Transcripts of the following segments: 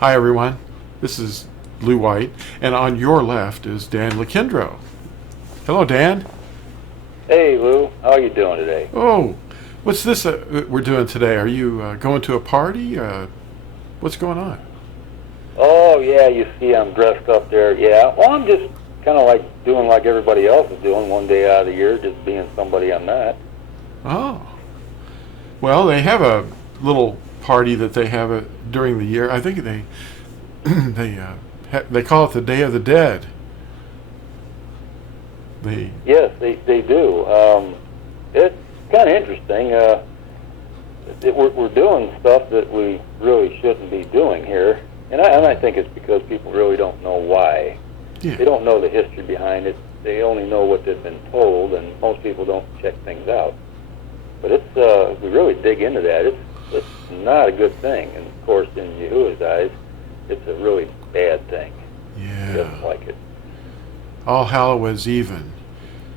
Hi, everyone. This is Lou White, and on your left is Dan Lakindro. Hello, Dan. Hey Lou, how are you doing today? Oh, what's this we're doing today? Are you going to a party? What's going on? Oh yeah, you see I'm dressed up there. Yeah, well I'm just kind of like doing like everybody else is doing one day out of the year, just being somebody I'm not. Oh, well, they have a little party that they have during the year. I think they they call it the Day of the Dead. They Yes, they do. It's kind of interesting. We're doing stuff that we really shouldn't be doing here, and I think it's because people really don't know why. yeah. They don't know the history behind it. They only know what they've been told, and most people don't check things out. But it's we really dig into that. It's not a good thing, and of course, in Yahuah's eyes, it's a really bad thing. He doesn't like it. All Hallows Even.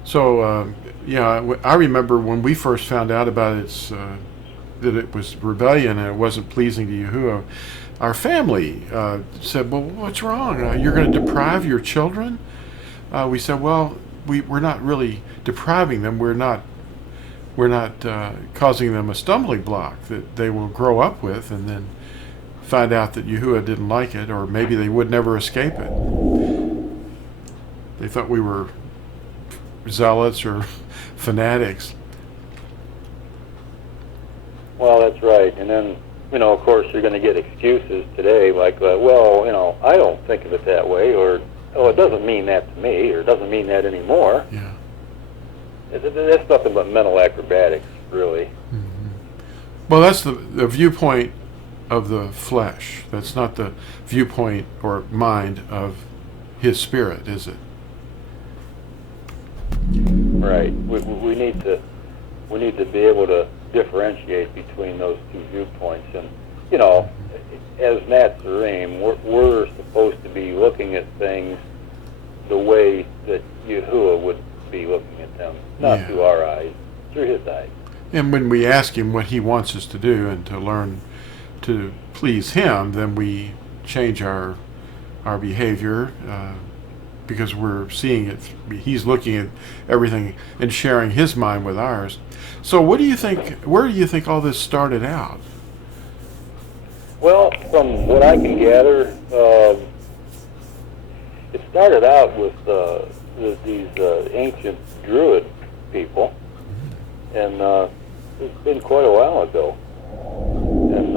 So, I remember when we first found out about that it was rebellion and it wasn't pleasing to Yahuah. Our family said, "Well, what's wrong? You're going to deprive your children?" We said, "Well, we're not really depriving them. We're not causing them a stumbling block that they will grow up with, and then find out that Yahuah didn't like it, or maybe they would never escape it. They thought we were zealots or fanatics." Well, that's right. And then, of course, you're going to get excuses today like, well, I don't think of it that way, or, oh, it doesn't mean that to me, or it doesn't mean that anymore. Yeah. That's nothing but mental acrobatics, really. Mm-hmm. Well, that's the viewpoint of the flesh. That's not the viewpoint or mind of his spirit, is it? Right. We need to be able to differentiate between those two viewpoints. And as Nazarene, we're supposed to be looking at things the way that Yahuah would be looking at them, not through our eyes, through his eyes. And when we ask him what he wants us to do and to learn to please him, then we change our behavior. Because we're seeing it, he's looking at everything and sharing his mind with ours. So what do you think, where do you think all this started out? Well, from what I can gather, it started out with these ancient Druid people, and it's been quite a while ago. And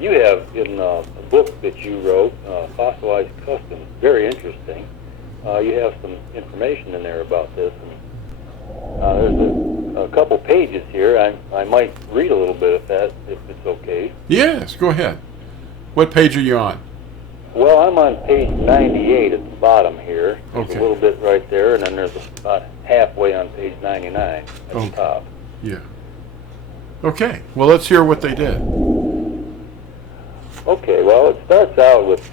you have in a book that you wrote, Fossilized Customs, very interesting. You have some information in there about this. And, there's a couple pages here. I might read a little bit of that, if it's okay. Yes, go ahead. What page are you on? Well, I'm on page 98 at the bottom here. There's Okay. a little bit right there, and then there's about halfway on page 99 at the top. Yeah. Okay, well, let's hear what they did. Okay, well, it starts out with,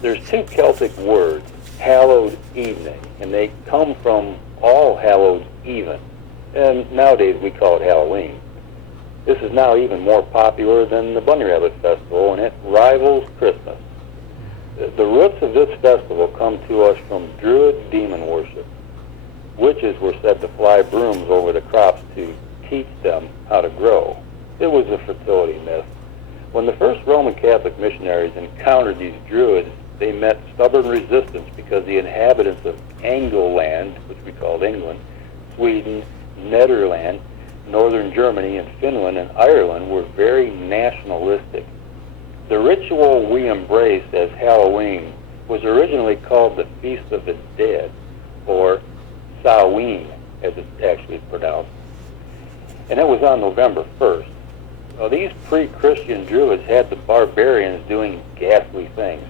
there's two Celtic words, hallowed evening, and they come from All Hallows Even, and nowadays we call it Halloween. This is now even more popular than the Bunny Rabbit Festival, and it rivals Christmas. The roots of this festival come to us from Druid demon worship. Witches were said to fly brooms over the crops to teach them how to grow. It was a fertility myth. When the first Roman Catholic missionaries encountered these Druids, they met stubborn resistance because the inhabitants of Angleland, which we called England, Sweden, Nederland, northern Germany, and Finland and Ireland were very nationalistic. The ritual we embrace as Halloween was originally called the Feast of the Dead, or Samhain, as it's actually pronounced. And it was on November 1st. Now, these pre-Christian Druids had the barbarians doing ghastly things.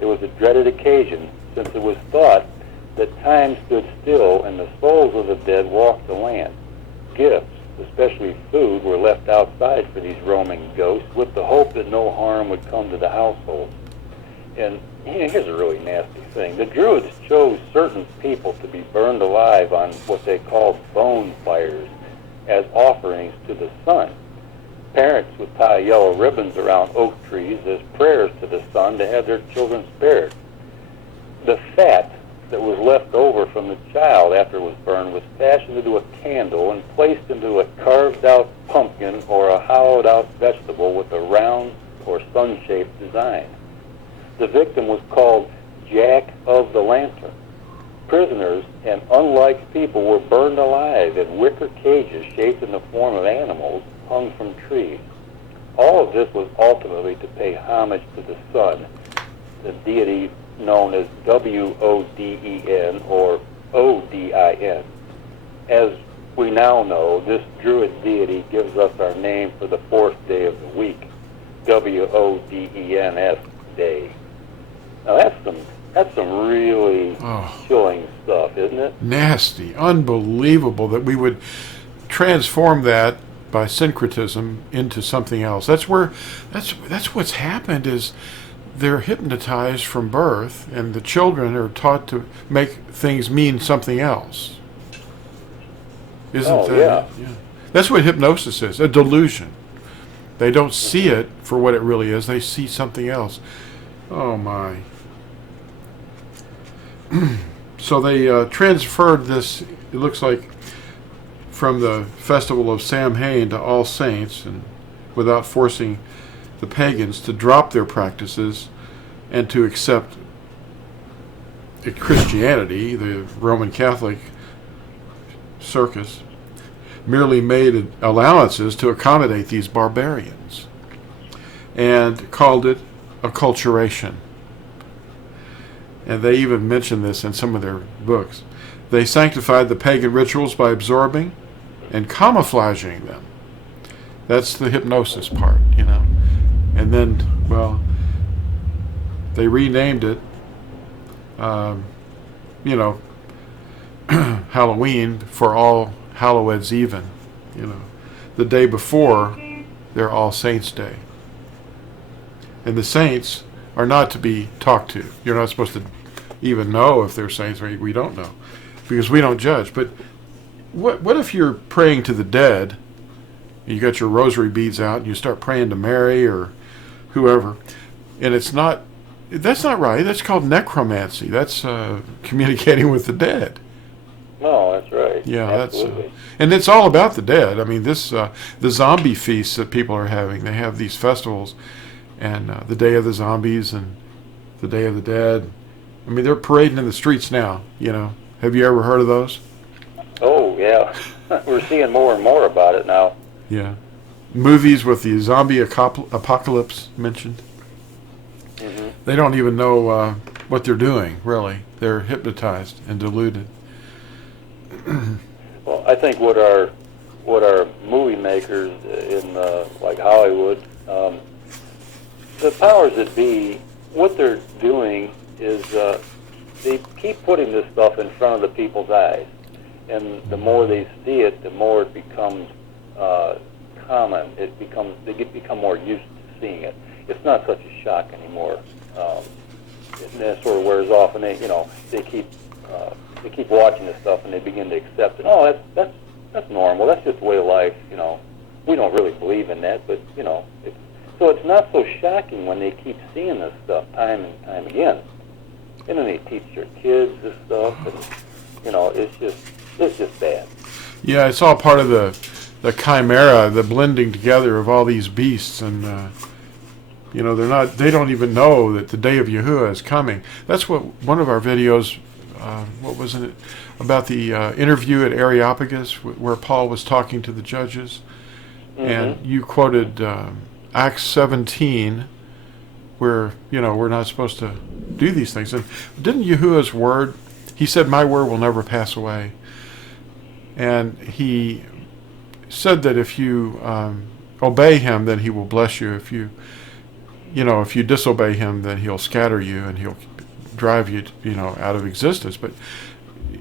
It was a dreaded occasion, since it was thought that time stood still and the souls of the dead walked the land. Gifts, especially food, were left outside for these roaming ghosts with the hope that no harm would come to the household. And here's a really nasty thing. The Druids chose certain people to be burned alive on what they called bone fires as offerings to the sun. Parents would tie yellow ribbons around oak trees as prayers to the sun to have their children spared. The fat that was left over from the child after it was burned was fashioned into a candle and placed into a carved-out pumpkin or a hollowed-out vegetable with a round or sun-shaped design. The victim was called Jack of the Lantern. Prisoners and unliked people were burned alive in wicker cages shaped in the form of animals hung from trees. All of this was ultimately to pay homage to the sun, the deity known as Woden or Odin. As we now know, this Druid deity gives us our name for the fourth day of the week, Wodens Day. Now that's some really chilling stuff, isn't it? Nasty, unbelievable that we would transform that by syncretism into something else. That's what's happened is they're hypnotized from birth, and the children are taught to make things mean something else. Isn't that? Yeah. That's what hypnosis is, a delusion. They don't see it for what it really is. They see something else. Oh, my. So they transferred this, it looks like, from the festival of Samhain to All Saints, and without forcing the pagans to drop their practices and to accept Christianity. The Roman Catholic circus merely made allowances to accommodate these barbarians and called it acculturation. And they even mention this in some of their books. They sanctified the pagan rituals by absorbing and camouflaging them. That's the hypnosis part, And then, well, they renamed it, Halloween for All Hallows Even, the day before their All Saints Day. And the saints are not to be talked to. You're not supposed to even know if they're saints, or we don't know, because we don't judge. But what if you're praying to the dead, you got your rosary beads out, and you start praying to Mary or whoever, and that's not right. That's called necromancy. That's communicating with the dead. No, that's right. Yeah, absolutely. And it's all about the dead. I mean, the zombie feasts that people are having. They have these festivals, and the Day of the Zombies and the Day of the Dead. I mean, they're parading in the streets now. Have you ever heard of those? Oh yeah, we're seeing more and more about it now. Yeah, movies with the zombie apocalypse mentioned. Mm-hmm. They don't even know what they're doing. Really, they're hypnotized and deluded. Well, I think what our movie makers in like Hollywood, the powers that be, what they're doing is they keep putting this stuff in front of the people's eyes, and the more they see it, the more it becomes common. They become more used to seeing it. It's not such a shock anymore. And that sort of wears off, and they keep watching this stuff, and they begin to accept it. Oh, that's normal. That's just the way of life. We don't really believe in that, but so it's not so shocking when they keep seeing this stuff time and time again. And then they teach their kids this stuff, and it's just bad. Yeah, it's all part of the chimera, the blending together of all these beasts, and they don't even know that the day of Yahuah is coming. That's what one of our videos, what was it, about the interview at Areopagus where Paul was talking to the judges, and you quoted Acts 17, where we're not supposed to do these things. And didn't Yahuah's word? He said, "My word will never pass away," and he said that if you obey him, then he will bless you. If you disobey him, then he'll scatter you and he'll drive you, out of existence. But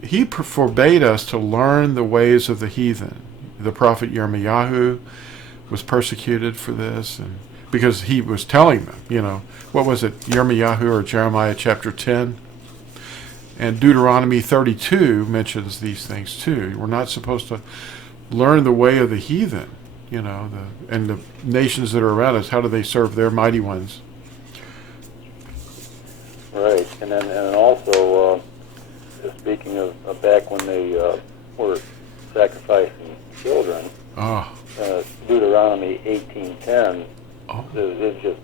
he forbade us to learn the ways of the heathen. The prophet Yirmiyahu was persecuted for this, and because he was telling them, what was it, Yirmiyahu or Jeremiah chapter 10? And Deuteronomy 32 mentions these things too. We're not supposed to learn the way of the heathen. and the nations that are around us, how do they serve their mighty ones? Right, and also speaking of back when they were sacrificing children, Oh, Deuteronomy 18:10 oh, is just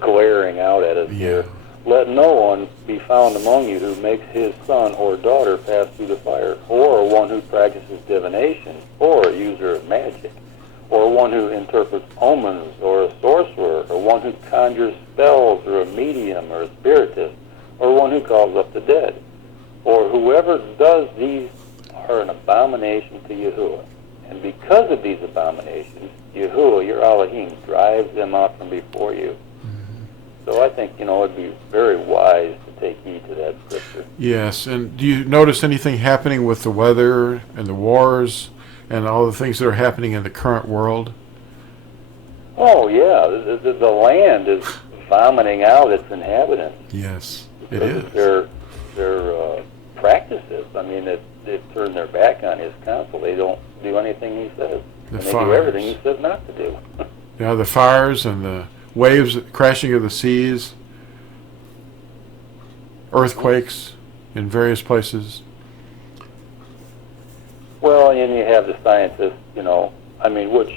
glaring out at us yeah, here. Let no one be found among you who makes his son or daughter pass through the fire, or one who practices divination, or a user of magic, or one who interprets omens, or a sorcerer, or one who conjures spells, or a medium, or a spiritist, or one who calls up the dead. Or whoever does these are an abomination to Yahuah. And because of these abominations, Yahuah, your Elohim, drives them out from before you. So I think, it'd be very wise to take heed to that scripture. yes. And do you notice anything happening with the weather and the wars and all the things that are happening in the current world? Oh, yeah. The land is vomiting out its inhabitants. Yes, it Because is. of their practices. I mean, they've turned their back on his counsel. They don't do anything he says. The And they do fires. everything he says not to do. Yeah, the fires and the waves crashing of the seas, earthquakes in various places. Well, and you have the scientists, which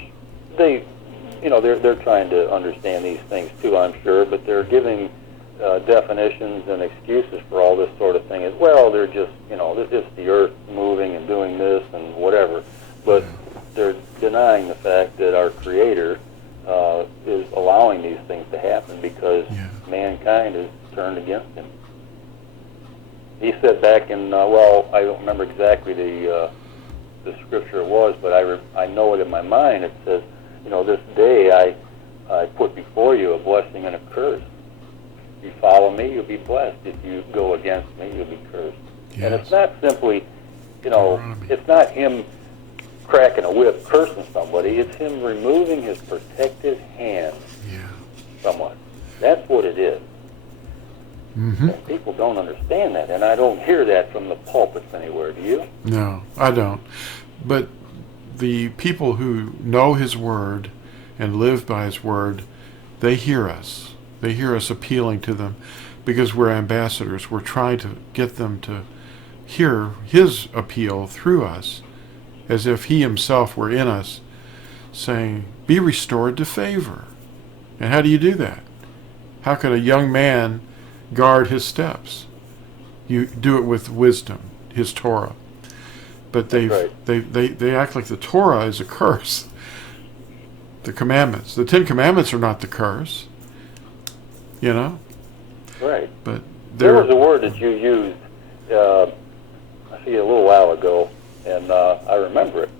they're trying to understand these things too, I'm sure, but they're giving definitions and excuses for all this sort of thing as well. They're just, it's the earth moving and doing this and whatever, but they're denying the fact that our Creator is allowing these things to happen because mankind is turned against Him. He said back in, I don't remember exactly the scripture it was, but I know it in my mind. It says, this day I put before you a blessing and a curse. If you follow me, you'll be blessed. If you go against me, you'll be cursed. Yes. And it's not simply, it's not him cracking a whip, cursing somebody. It's him removing his protective hand somewhat. That's what it is. Mm-hmm. And people don't understand that, and I don't hear that from the pulpits anywhere. Do you? No, I don't. But the people who know His Word and live by His Word, they hear us. They hear us appealing to them because we're ambassadors. We're trying to get them to hear His appeal through us as if He Himself were in us, saying, be restored to favor. And how do you do that? How can a young man guard his steps? You do it with wisdom, His Torah. But they act like the Torah is a curse. The commandments. The 10 Commandments are not the curse. Right. But there was a word that you used, I see a little while ago, and I remember it.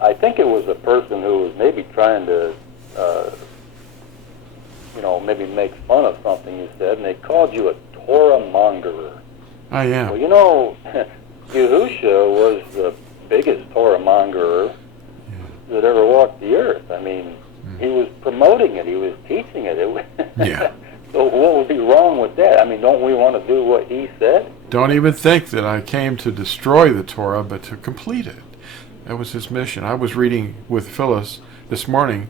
I think it was a person who was maybe trying to, maybe make fun of something you said, and they called you a Torah mongerer. I am. Well, Yahushua was the biggest Torah mongerer that ever walked the earth. I mean, he was promoting it. He was teaching it. Yeah. So what would be wrong with that? I mean, don't we want to do what he said? Don't even think that I came to destroy the Torah, but to complete it. That was his mission. I was reading with Phyllis this morning,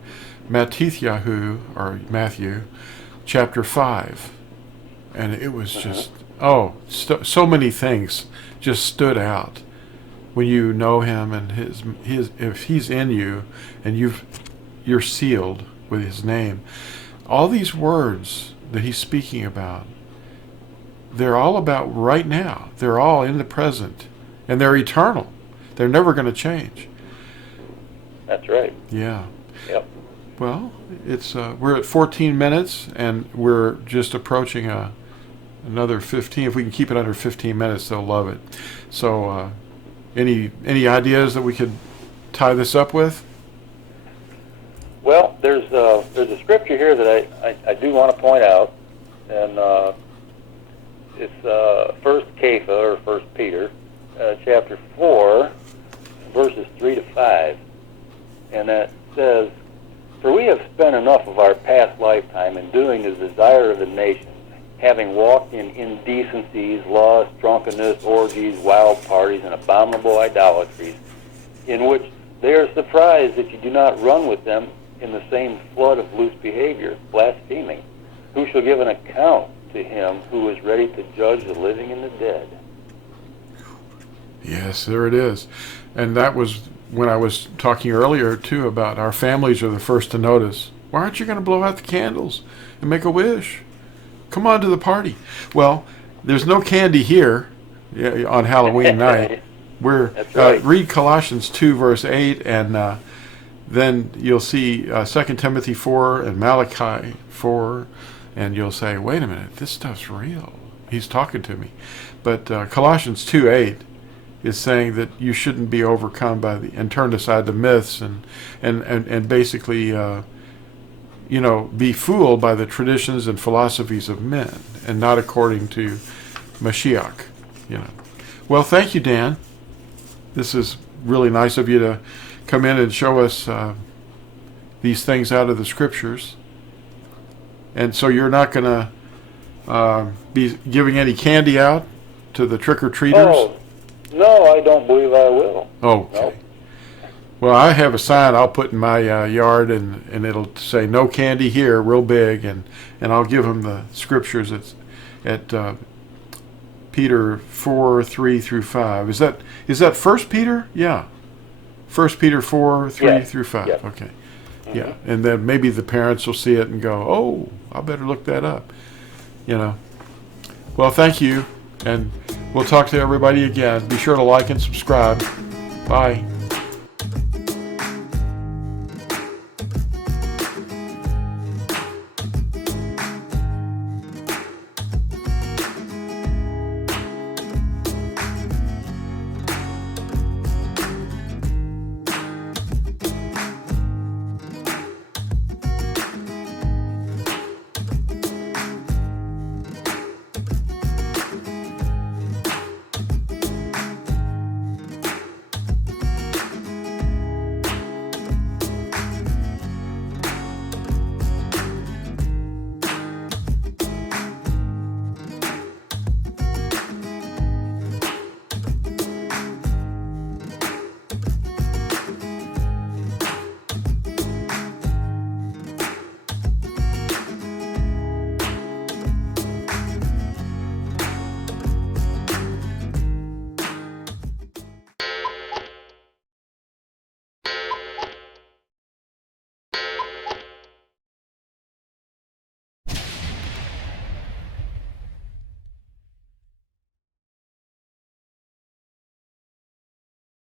Matthew, chapter 5. And it was just, so many things just stood out. When you know him and his if he's in you and you're sealed with his name, all these words that he's speaking about, they're all about right now. They're all in the present, and they're eternal. They're never going to change. That's right. Yeah. Yep. Well, it's we're at 14 minutes, and we're just approaching another 15. If we can keep it under 15 minutes, they'll love it. So, any ideas that we could tie this up with? Well, there's a scripture here that I do want to point out, and it's First Kepha, or First Peter, chapter 4, verses 3 to 5, and that says, "For we have spent enough of our past lifetime in doing the desire of the nations, having walked in indecencies, lust, drunkenness, orgies, wild parties, and abominable idolatries, in which They are surprised that you do not run with them in the same flood of loose behavior, blaspheming. Who shall give an account to him who is ready to judge the living and the dead? Yes, there it is. And that was when I was talking earlier, too, about our families are the first to notice. Why aren't you going to blow out the candles and make a wish? Come on to the party. Well, there's no candy here on Halloween night. That's right. Read Colossians 2, verse 8, and then you'll see 2 Timothy 4 and Malachi 4, and you'll say, wait a minute, this stuff's real. He's talking to me. But Colossians 2, 8 is saying that you shouldn't be overcome by and turned aside to myths and basically be fooled by the traditions and philosophies of men and not according to Mashiach. Well, thank you, Dan. This is really nice of you to come in and show us these things out of the scriptures. And so you're not going to be giving any candy out to the trick-or-treaters? Oh, no, I don't believe I will. Oh, okay. No. Well, I have a sign I'll put in my yard, and it'll say "No candy here," real big, and I'll give them the scriptures at Peter 4, 3 through 5. Is that 1 Peter? Yeah. 1 Peter 4, 3 through 5. Yeah. Okay. Mm-hmm. Yeah. And then maybe the parents will see it and go, oh, I better look that up. Well, thank you. And we'll talk to everybody again. Be sure to like and subscribe. Bye.